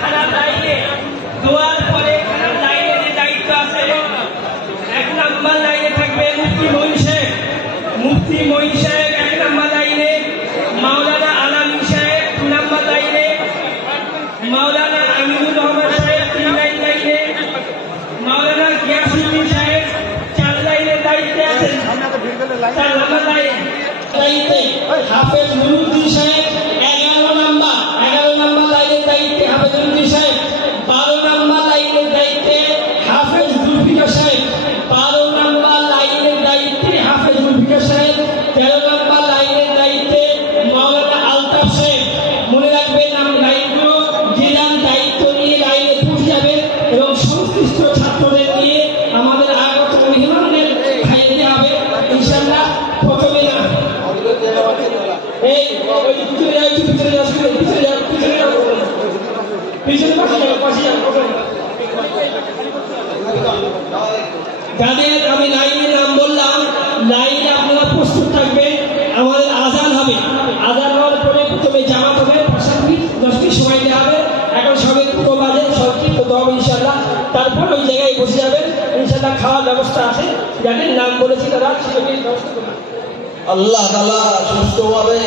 খানার লাইনে দোয়ার পরে খানার লাইনে যে দায়িত্ব আছে, 1 নম্বর লাইনে থাকবে মুফতি মঈন সাহেব 1 নম্বর লাইনে, মাওলানা আলামী সাহেব 2 নম্বর লাইনে, মাওলানা আমিনুর রহমান সাহেব 3 লাইনে, মাওলানা গিয়াসউদ্দিন সাহেব 4 লাইনের দায়িত্বে আছেন। 4 নম্বর দায়িত্বে হাফেজ নুরুদ্দিন সাহেব 11 নম্বর লাইনের দায়িত্বে হাফেজ নুরুদ্দিন সাহেব। 12 নম্বর লাইনের দায়িত্বে হাফেজ জুলফিকার সাহেব। 12 নম্বর লাইনের দায়িত্বে হাফেজ জুলফিকার সাহেব। 13 নম্বর লাইনের দায়িত্বে মাওলানা আলতাফ সাহেব। মনে রাখবেন লাইনগুলো যে যার দায়িত্ব নিয়ে লাইনে পৌঁছে যাবেন এবং সংশ্লিষ্ট ছাত্রদের নিয়ে আমাদের আগত মেহমানদের খাইয়ে দিতে হবে ইনশাআল্লাহ। প্রথমে না এই পিছনে যাদের আমি লাইনের নাম বললাম, লাইনে আপনারা প্রস্তুত থাকবেন। আমাদের আজান হবে, আজান হওয়ার পরে প্রথমে জামাত হবে, 10 মিনিট সময় দেওয়া হবে। এখন সবাই 2 বাজে, সংক্ষিপ্ত দোয়া হবে ইনশাআল্লাহ। তারপর ওই জায়গায় বসে যাবেন ইনশাআল্লাহ। খাওয়ার ব্যবস্থা আছে, যাদের নাম বলেছি তারা সেটাকে ব্যবস্থা করবেন। আল্লাহ তাআলা সুস্থভাবে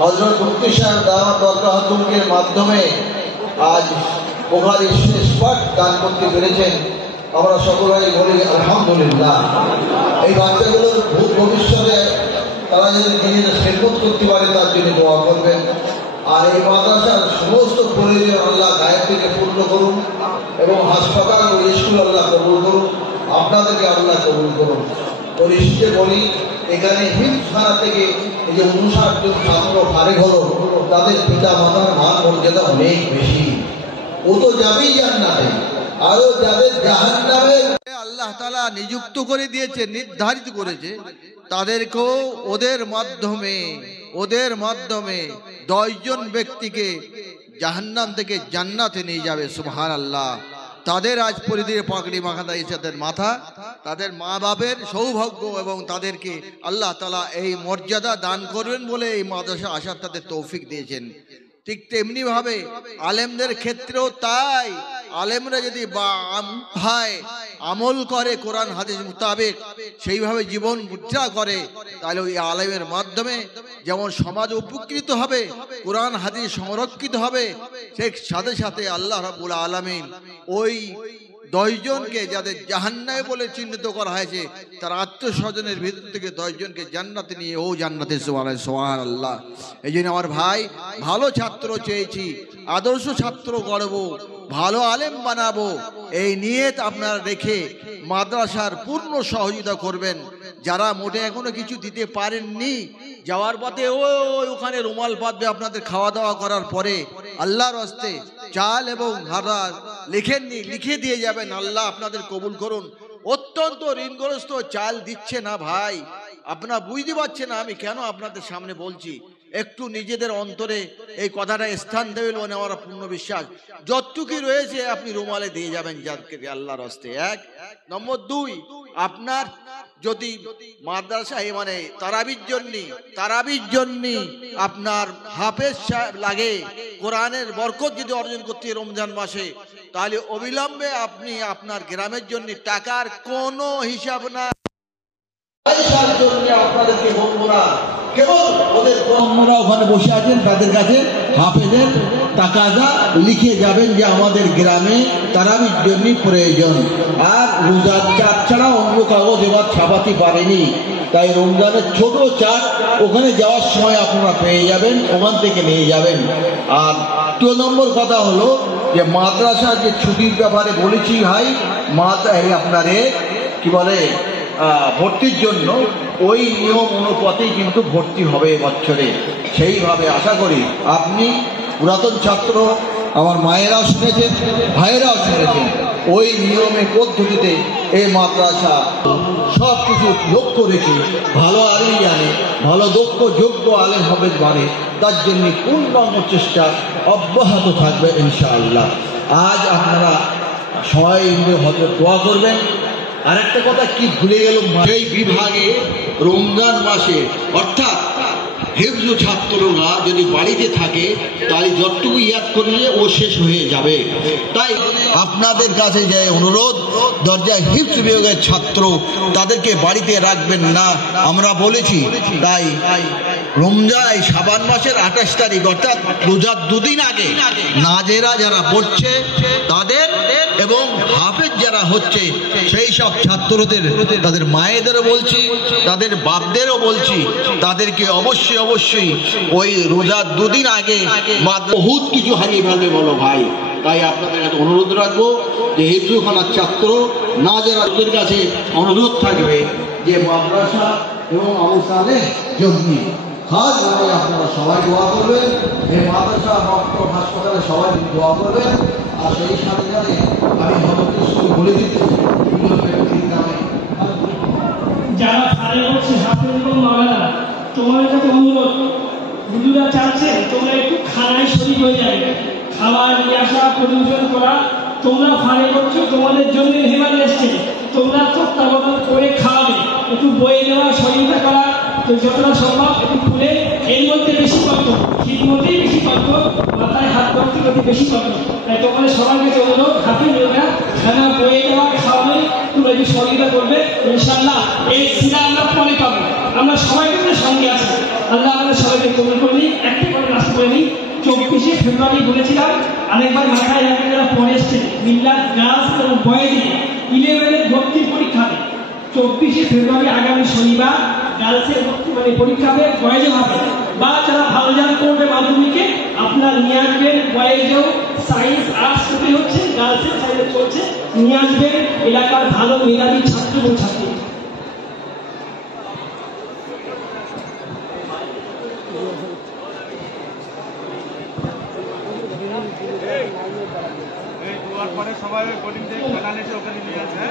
হযরত মুফতি সাহেব দাওয়াত বরকাতুহুর মাধ্যমে আজ বুখারীর শেষ পাঠ দান করতে পেরেছেন। আমরা সকলেই বলি আলহামদুলিল্লাহ। এই বাচ্চাগুলোর ভবিষ্যতে তারা যদি নিজেদের খেদমত করতে পারে তার জন্য দোয়া করবেন। আর এই মাদ্রাসার সমস্ত প্রয়োজন আল্লাহ গায়ের থেকে পূর্ণ করুন এবং হাসপাতাল ও স্কুল আল্লাহ কবুল করুন, আপনাদেরকে আল্লাহ কবুল করুন। পরিশেষে বলি, এখানে হিফজখানা থেকে এই যে 59 জন ছাত্র ফারেক হলো, তাদের পিতা মাতার মান মর্যাদা অনেক বেশি। ও তো যাবেই জান্নাতে, আরো যাদের জাহান্নামে আল্লাহ তাআলা নিযুক্ত করে দিয়েছে, নির্ধারিত করেছে, তাদেরকেও ওদের মাধ্যমে 10 জন ব্যক্তিকে জাহান্নাম থেকে জান্নাতে নিয়ে যাবে। সুবহানাল্লাহ। তাদের আজ পরিধির পাগড়ি মাখা দিয়েছে তাদের মাথা, তাদের মা বাপের সৌভাগ্য এবং তাদেরকে আল্লাহ তাআলা এই মর্যাদা দান করবেন বলে এই মাদ্রাসা আসার তাদের তৌফিক দিয়েছেন। ঠিক তেমনি ভাবে আলেমদের ক্ষেত্রেও তাই। আলেমরা যদি আমল করে কোরআন হাদিস মোতাবেক, সেইভাবে জীবন মুদ্রা করে, তাহলে ওই আলেমের মাধ্যমে যেমন সমাজ উপকৃত হবে, কোরআন হাদিস সংরক্ষিত হবে, ঠিক সাথে সাথে আল্লাহ রাব্বুল আলামিন ওই 10 জনকে যাদের জাহান্নামে বলে চিহ্নিত করা হয়েছে, তার আত্মস্বজনের ভিতর থেকে 10 জনকে জান্নাতে নিয়ে ও জান্নাতে সুবহানাল্লাহ। এই জন্য আমার ভাই, ভালো ছাত্র চেয়েছি, আদর্শ ছাত্র গড়ব, ভালো আলেম বানাবো, এই নিয়ত আপনারা রেখে মাদ্রাসার পূর্ণ সহযোগিতা করবেন। যারা মোটে এখনো কিছু দিতে পারেননি, যাওয়ার পথে ওখানে রুমাল পাতবে আপনাদের খাওয়া দাওয়া করার পরে, আল্লাহর হস্তে চাল এবং ভাড়া লিখেননি, লিখে দিয়ে যাবেন। আল্লাহ আপনাদের কবুল করুন। অত্যন্ত ঋণগ্রস্ত, চাল দিচ্ছে না ভাই, আপনারা বুঝতে পারছেন না আমি কেন আপনাদের সামনে বলছি। একটু নিজেদের অন্তরে এই কথাটা স্থান দেবেন, আমার পূর্ণ বিশ্বাস যতটুকু রয়েছে আপনি রুমালে দিয়ে যাবেন যাদেরকে আল্লাহর হস্তে। 1 নম্বর 2, আপনার যদি মাদ্রাসায় মানে তারাবির জন্য আপনার হাফেজ সাহেব লাগে, কোরআনের বরকত যদি অর্জন করতে রমজান মাসে, তাহলে অবিলম্বে আপনি আপনার গ্রামের জন্য টাকার কোনো হিসাব না, আপনাদেরকে বলবো না, কেবল ওদের ওখানে বসে আছেন, তাদের কাছে হাফেজের টাকাটা লিখে যাবেন যে আমাদের গ্রামে তারাবির জন্য প্রয়োজন। আর রোজার চাঁদ ছাড়া অন্য কাগজ এবার ছাপাতে পারেনি, তাই রমজানের ছোট চাঁদ ওখানে যাওয়ার সময় আপনারা পেয়ে যাবেন, ওখান থেকে নিয়ে যাবেন। আর 2 নম্বর কথা হলো যে মাদ্রাসা যে ছুটির ব্যাপারে বলেছি ভাই, আপনারে কি বলে ভর্তির জন্য ওই নিয়ম অনুপাতেই কিন্তু ভর্তি হবে বছরে। সেইভাবে আশা করি আপনি পুরাতন ছাত্র, আমার মায়েরাও শুনেছেন, ভাইয়েরাও শুনেছেন, ওই নিয়মে পদ্ধতিতে এই মাদ্রাসা সব কিছু লক্ষ্য রেখে ভালো আলেম জানে, ভালো দক্ষ যোগ্য আলেম হবে মানে, তার জন্য পূর্ণাঙ্গ চেষ্টা অব্যাহত থাকবে ইনশাআল্লাহ। আজ আপনারা সবাই মিলে হয়তো দোয়া করবেন আর একটা কথা কি ভুলে গেল, সেই বিভাগে রমজান মাসে অর্থাৎ হিফজু ছাত্ররা যদি বাড়িতে থাকে তাহলে যতটুকু ইয়াদ করলে ও শেষ হয়ে যাবে। তাই আপনাদের কাছে যে অনুরোধ, দরজায় হিফজ বিভাগের ছাত্র তাদেরকে বাড়িতে রাখবেন না আমরা বলেছি। তাই রমজান শাবান মাসের 28 তারিখ অর্থাৎ রোজার দুদিন আগে নাজেরা যারা পড়ছে তাদের এবং হাফেজ যারা হচ্ছে সেই সব ছাত্রদের, তাদের মায়েদেরও বলছি, তাদের বাপদেরও বলছি, তাদেরকে অবশ্যই অবশ্যই ওই রোজার দুদিন আগে বহুত কিছু হারিয়ে ফেলবে বলো ভাই। তাই আপনাদের কাছে অনুরোধ রাখবো যে হিফজুখানার ছাত্র নাজেরাদের কাছে অনুরোধ থাকবে যে মাদ্রাসা এবং আবু সালেহ জমি খাস ভাবে আপনারা সবাই দোয়া করবেন, এই মাদ্রাসা ডক্টর হাসপাতালে সবাই দোয়া করবেন। আর সেই সাথে সাথে আমি হরকৃষ্ণ বলে দিচ্ছি যারা খারে বলছে হাফেজ এবং মাওলানা, তোমার কাছে অনুরোধ, হুজুরা চাচ্ছে তোমরা একটু খানায় শরীক হয়ে যাবে, খাবার নিয়ে আসা, পরিবেশন করা। তোমরা ফারে করছো, তোমাদের জন্য মেহমান এসছে, তোমরা তত্ত্বাবধান করে খাওয়াবে, একটু বয়ে দেওয়া, সহযোগিতা করা, তো যতটা সম্ভব একটু খুলে এর মধ্যে বেশি করতো, ঠিক মধ্যেই বেশি করতো, মাথায় হাত করতে করতে বেশি করতো। তাই তোমাদের সবার কাছে অনুরোধ, হাফেজ লোকরা খানা বয়ে দেওয়া, খাওয়াবে, তোমরা একটু সহযোগিতা করবে। ইনশাআল্লাহ এই সিনা আমরা পরে পাবো। আমরা সবাই কিন্তু সঙ্গে আছি, আল্লাহ আমাদের সবাইকে কবুল করে নিই। একটা করে রাস্তা করে নিই। 24শে ফেব্রুয়ারি বলেছিলাম, আরেকবার মাথায় রাখবেন যারা পরে এসছেন, মিল্লাত গার্লস এবং বয়েজে 11-এর ভর্তি পরীক্ষা হবে 24শে ফেব্রুয়ারি, আগামী শনিবার গার্লসের ভর্তি পরীক্ষা হবে, বয়েজে হবে। বা যারা ভালো রেজাল্ট করবে মাধ্যমিকে আপনারা নিয়ে আসবেন, বয়েজেও সায়েন্স আর্টস থেকে হচ্ছে, গার্লসের সাইডে চলছে, নিয়ে আসবেন এলাকার ভালো মেধাবী ছাত্র এবং ছাত্রী। সবাই বোলিং দিয়ে খেলা নিয়ে ওখানে নিয়ে আসে।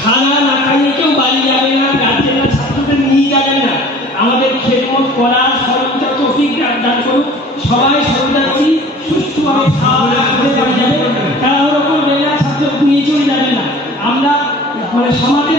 খানা না খাইয়ে কেউ বাড়ি যাবে না, গার্জেনরা ছাত্রদের নিয়ে যাবেন না। আমাদের খেদমত করার সরঞ্জাম তৌফিক দান করুন। সবাই সরঞ্জাম করি, সুষ্ঠুভাবে খাওয়া দাওয়া করে বাড়ি যাবে, তারা ওরকম বেলা ছাত্র নিয়ে চলে যাবে না। আমরা সমাজের